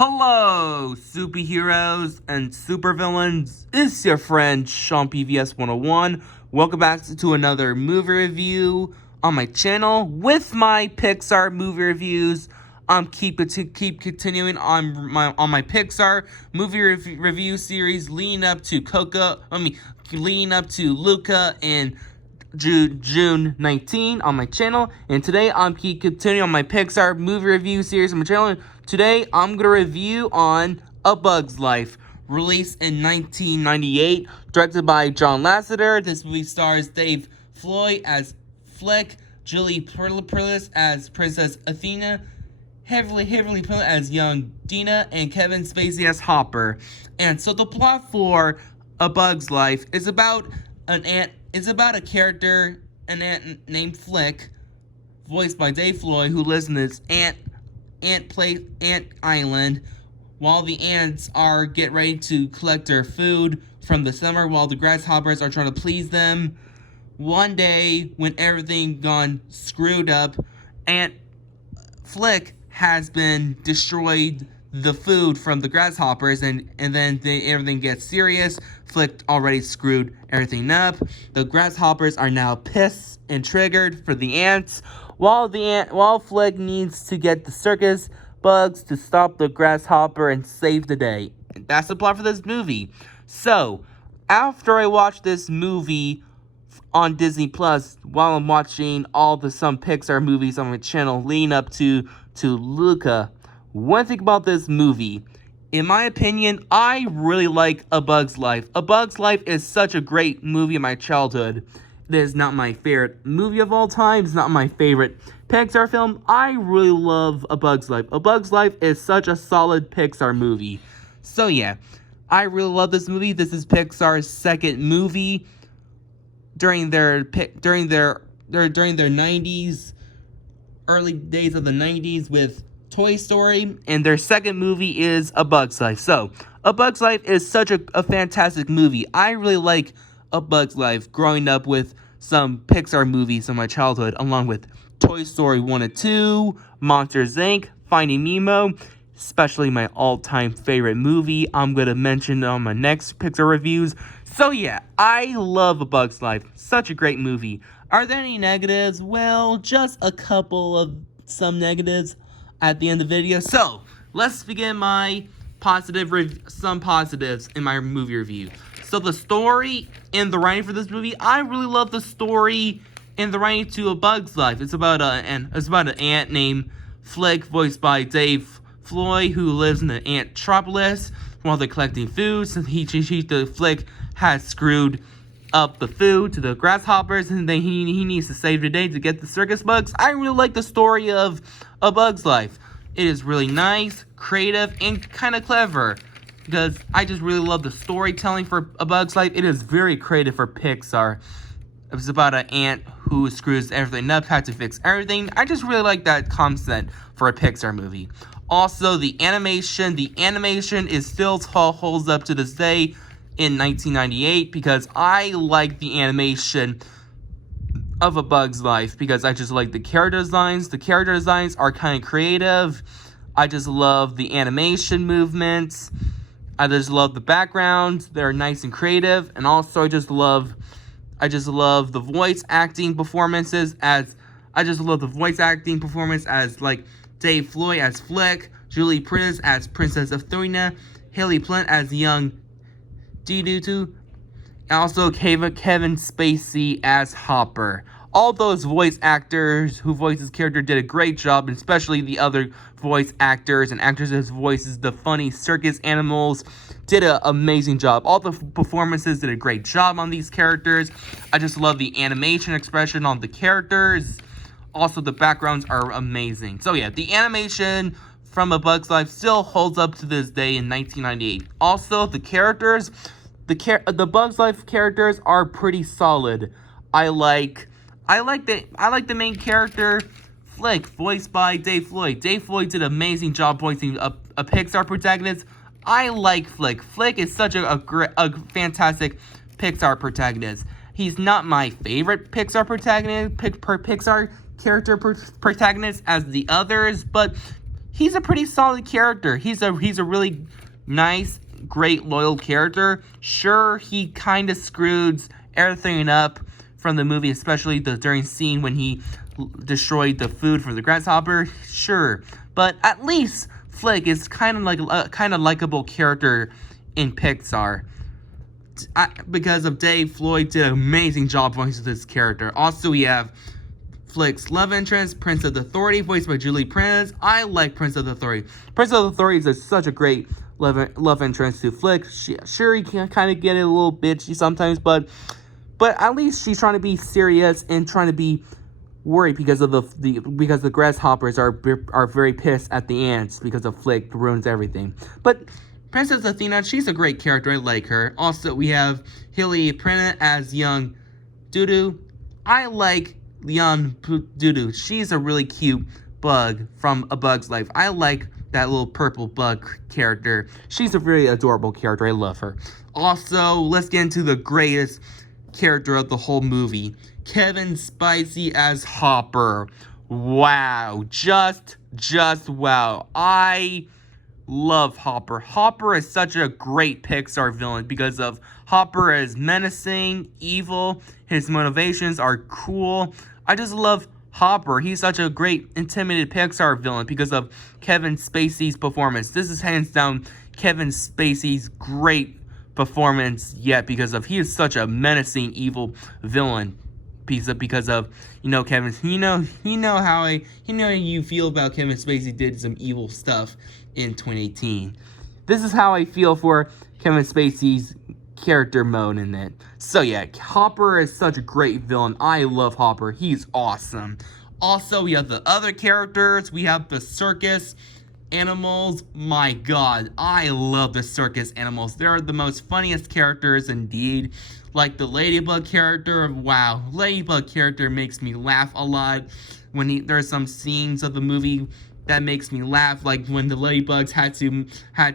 Hello, superheroes and supervillains. It's your friend Sean PVS 101. Welcome back to another movie review on my channel with my Pixar movie reviews. Keep continuing on my Pixar movie review series, leading up to Luca and June 19 on my channel, and today I'm continuing on my Pixar movie review series on my channel. Today I'm gonna review on A Bug's Life, released in 1998, directed by John Lasseter. This movie stars Dave Floyd as Flick, Julie Perlis as Princess Athena, Heavenly Perlis as young Dina, and Kevin Spacey as Hopper. And so the plot for A Bug's Life is about an ant. It's about a character, an ant named Flick, voiced by Dave Floyd, who lives in this ant island, while the ants are getting ready to collect their food from the summer, while the grasshoppers are trying to please them. One day, when everything gone screwed up, Ant Flick has been destroyed the food from the grasshoppers, and then everything gets serious. Flick already screwed everything up. The grasshoppers are now pissed and triggered for the ants, while Flick needs to get the circus bugs to stop the grasshopper and save the day. And that's the plot for this movie. So, after I watched this movie on Disney Plus, while I'm watching some Pixar movies on my channel leading up to Luca, one thing about this movie, in my opinion, I really like A Bug's Life. A Bug's Life is such a great movie in my childhood. It is not my favorite movie of all time. It's not my favorite Pixar film. I really love A Bug's Life. A Bug's Life is such a solid Pixar movie. So yeah, I really love this movie. This is Pixar's second movie during their 90s, early days of the 90s with Toy Story, and their second movie is A Bug's Life. So, A Bug's Life is such a fantastic movie. I really like A Bug's Life growing up with some Pixar movies in my childhood, along with Toy Story 1 and 2, Monsters, Inc., Finding Nemo, especially my all-time favorite movie I'm going to mention on my next Pixar reviews. So yeah, I love A Bug's Life. Such a great movie. Are there any negatives? Well, just a couple of some negatives at the end of the video. So, let's begin my some positives in my movie review. So, the story and the writing for this movie, I really love the story and the writing to A Bug's Life. It's about an ant named Flick, voiced by Dave Floyd, who lives in the Antropolis while they're collecting food. So the Flick has screwed up the food to the grasshoppers, and then he needs to save the day to get the circus bugs. I really like the story of A Bug's Life. It is really nice, creative, and kind of clever, because I just really love the storytelling for A Bug's Life. It is very creative for Pixar. It's about an ant who screws everything up, had to fix everything. I just really like that concept for a Pixar movie. Also, the animation is still holds up to this day in 1998, because I like the animation of A Bug's Life, because I just like the character designs. The character designs are kind of creative. I just love the animation movements. I just love the backgrounds. They're nice and creative. And also I just love the voice acting performances as like Dave Floyd as Flick, Julie Perlis as Princess Athena, Haley Plant as young D2, and also Kevin Spacey as Hopper. All those voice actors who voiced this character did a great job, and especially the other voice actors and actresses who voices the funny circus animals did an amazing job. All the performances did a great job on these characters. I just love the animation expression on the characters. Also, the backgrounds are amazing. So yeah, the animation from A Bug's Life still holds up to this day in 1998. Also, the characters, the Bug's Life characters are pretty solid. I like the main character, Flick, voiced by Dave Floyd. Dave Floyd did an amazing job voicing a Pixar protagonist. I like Flick. Flick is such a fantastic Pixar protagonist. He's not my favorite Pixar protagonist, Pixar character protagonist as the others, but he's a pretty solid character. He's a really nice, great, loyal character. Sure, he kind of screwed everything up from the movie, especially the during scene when he destroyed the food for the grasshopper. Sure, but at least Flick is kind of like a kind of likable character in Pixar. Because of Dave, Floyd did an amazing job voicing this character. Also, we have Flick's love interest, Prince of the Authority, voiced by Julie Prince. I like Prince of the Authority. Prince of the Authority is such a great love interest to Flick. Sure, he can kind of get it a little bitchy sometimes, but at least she's trying to be serious and trying to be worried because of because the grasshoppers are very pissed at the ants because of Flick ruins everything. But Princess Athena, she's a great character. I like her. Also, we have Hilly Prenant as young Dudu. I like young Dudu. She's a really cute bug from A Bug's Life. I like that little purple bug character. She's a very adorable character. I love her. Also, let's get into the greatest character of the whole movie. Kevin Spacey as Hopper. Wow. Just wow. I love Hopper. Hopper is such a great Pixar villain because of Hopper is menacing, evil, his motivations are cool. I just love Hopper. He's such a great, intimidated Pixar villain because of Kevin Spacey's performance. This is hands down Kevin Spacey's great performance yet because of he is such a menacing, evil villain. Because of Kevin, you know how you feel about Kevin Spacey did some evil stuff in 2018. This is how I feel for Kevin Spacey's character mode in it. So yeah, Hopper is such a great villain. I love Hopper. He's awesome. Also, we have the other characters. We have the circus animals. My god, I love the circus animals. They're the most funniest characters indeed. Like the Ladybug character, wow, Ladybug character makes me laugh a lot. When there's some scenes of the movie that makes me laugh, like when the Ladybugs had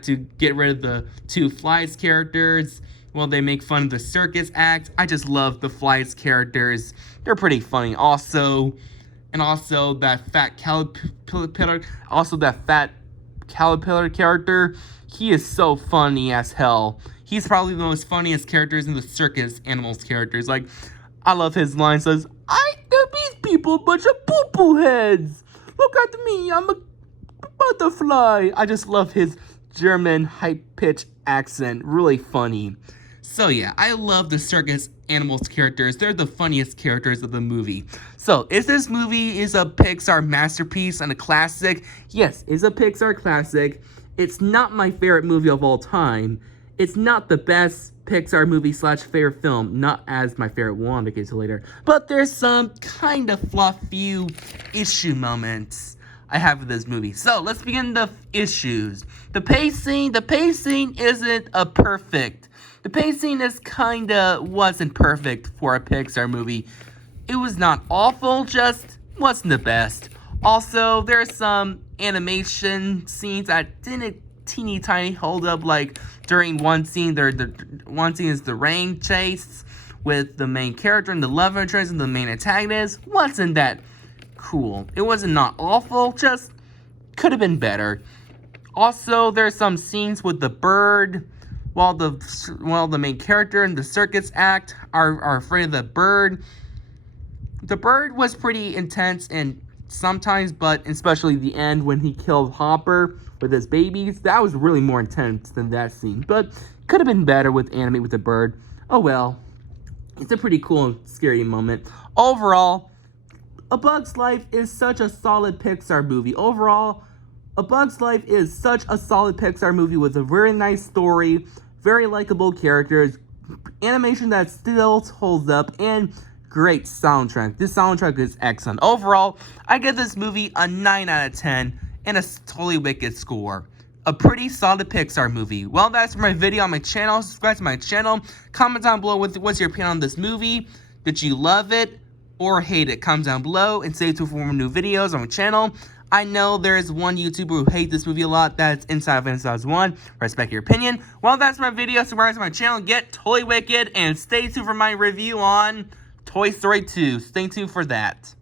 to get rid of the two Flies characters. Well, they make fun of the circus act. I just love the Flies characters. They're pretty funny. Also that fat caterpillar character. He is so funny as hell. He's probably the most funniest characters in the circus animals characters. Like, I love his line says, "I think these people a bunch of poo-poo heads. Look at me, I'm a butterfly." I just love his German high-pitched accent. Really funny. So yeah, I love the circus animals characters. They're the funniest characters of the movie. So, if this movie is a Pixar masterpiece and a classic, yes, it's a Pixar classic. It's not my favorite movie of all time. It's not the best Pixar movie / favorite film, not as my favorite one, because later. But there's some kind of few issue moments I have with this movie. So let's begin the issues. The pacing isn't a perfect. The pacing wasn't perfect for a Pixar movie. It was not awful, just wasn't the best. Also, there's some animation scenes that didn't teeny tiny hold up, like during one scene one scene is the rain chase with the main character and the love interest and the main antagonist. Wasn't that cool? It wasn't not awful, just could have been better. Also, there's some scenes with the bird while the main character and the circus act are afraid of the bird. The bird was pretty intense and sometimes, but especially the end when he killed Hopper with his babies, that was really more intense than that scene. But could have been better with Animate with the Bird. Oh well. It's a pretty cool and scary moment. Overall, A Bug's Life is such a solid Pixar movie. Overall, A Bug's Life is such a solid Pixar movie with a very nice story, very likable characters, animation that still holds up, and great soundtrack. This soundtrack is excellent. Overall, I give this movie a 9 out of 10 and a totally wicked score. A pretty solid Pixar movie. Well, that's my video on my channel. Subscribe to my channel. Comment down below what's your opinion on this movie. Did you love it or hate it? Comment down below and stay tuned for more new videos on my channel. I know there's one YouTuber who hates this movie a lot. That's Inside of Inside's one. Respect your opinion. Well, that's my video. Subscribe to my channel. Get totally wicked and stay tuned for my review on Toy Story 2. Stay tuned for that.